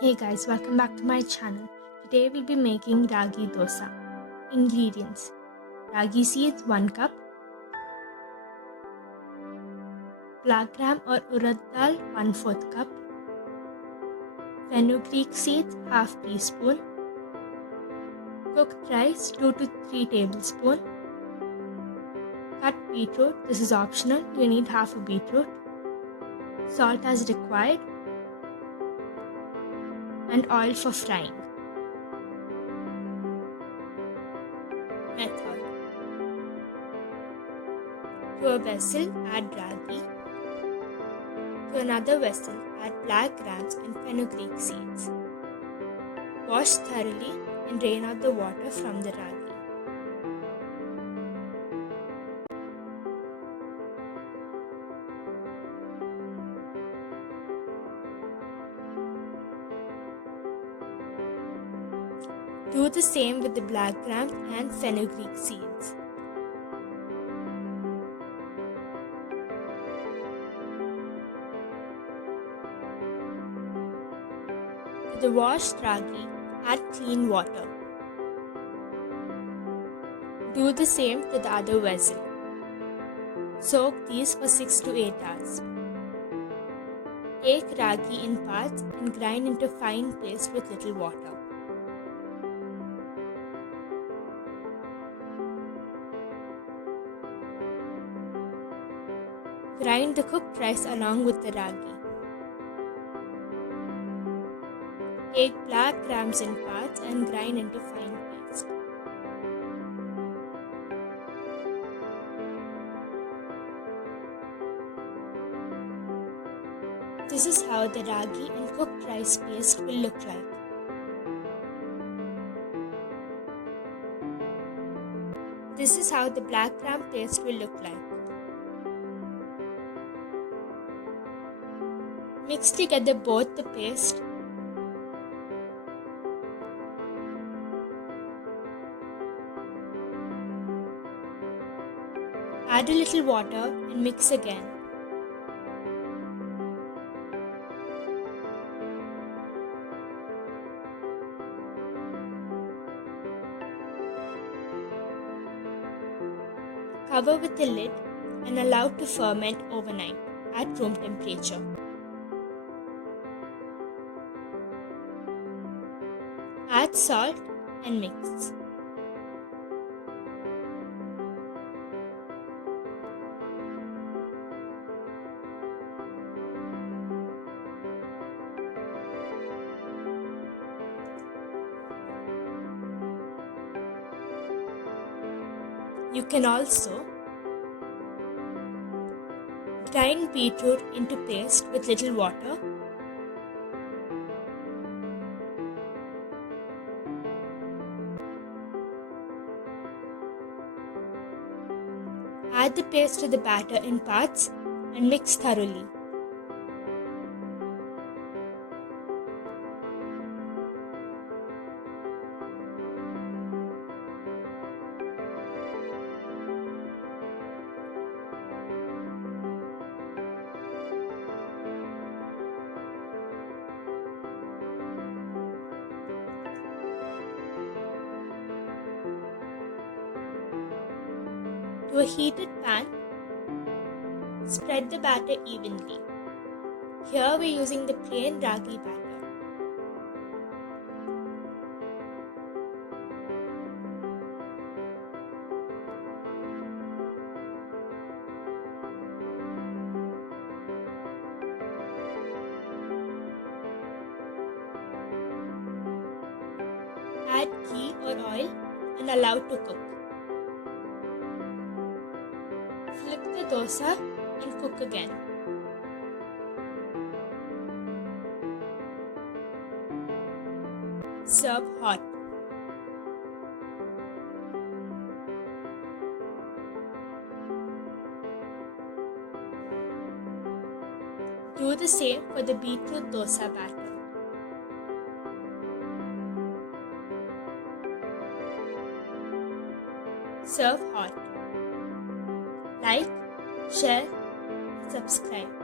Hey guys, welcome back to my channel. Today we'll be making Ragi Dosa. Ingredients: Ragi seeds 1 cup, black gram or uradal 1/4 cup, fenugreek seeds half teaspoon, cooked rice 2 to 3 tablespoons, cut beetroot, this is optional, you need half a beetroot, salt as required, and oil for frying. Method: to a vessel add ragi, to another vessel add black grams and fenugreek seeds. Wash thoroughly and drain out the water from the ragi. Do the same with the black grams and fenugreek seeds. To the washed ragi, add clean water. Do the same to the other vessel. Soak these for 6 to 8 hours. Take ragi in parts and grind into fine paste with little water. Grind the cooked rice along with the ragi. Take black grams in parts and grind into fine paste. This is how the ragi and cooked rice paste will look like. This is how the black gram paste will look like. Mix together both the paste add a little water and mix again. Cover with a lid and allow to ferment overnight at room temperature. Add salt and mix. You can also grind beetroot into paste with little water. Add the paste to the batter in parts and mix thoroughly. To a heated pan, spread the batter evenly. Here we are using the plain ragi batter. Add ghee or oil and allow to cook. Flip the dosa and cook again. Serve hot. Do the same for the beetroot dosa batter. Serve hot. Like, share, subscribe.